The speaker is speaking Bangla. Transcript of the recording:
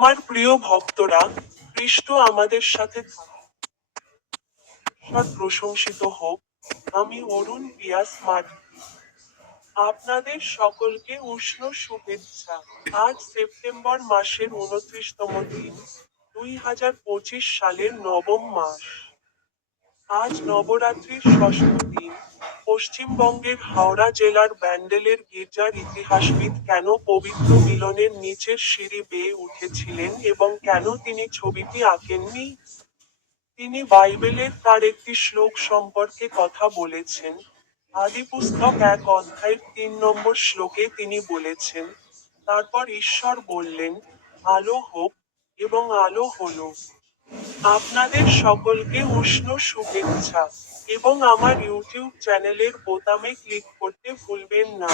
আমার প্রিয় ভক্তরা খ্রিস্ট আমাদের সাথে প্রশংসিত হোক, আমি অরুণ পিয়াস মার্কি আপনাদের সকলকে উষ্ণ শুভেচ্ছা। আজ সেপ্টেম্বর মাসের উনত্রিশতম দিন, দুই হাজার পঁচিশ সালের নবম মাস। আজ নবরাত্রির ষষ্ঠ দিন। পশ্চিমবঙ্গের হাওড়া জেলার ব্যান্ডেলের গির্জার ইতিহাসবিদ কেন পবিত্র মিলনের নিচের সিঁড়ি বেয়ে উঠেছিলেন এবং কেন তিনি ছবিটি আঁকেননি? তিনি বাইবেলের তার একটি শ্লোক সম্পর্কে কথা বলেছেন। আদিপুস্তক এক অধ্যায়ের তিন নম্বর শ্লোকে তিনি বলেছেন, তারপর ঈশ্বর বললেন, আলো হোক এবং আলো হলো। আপনাদের সকলকে উষ্ণ শুভেচ্ছা এবং আমার ইউটিউব চ্যানেলের বোতামে ক্লিক করতে ভুলবেন না।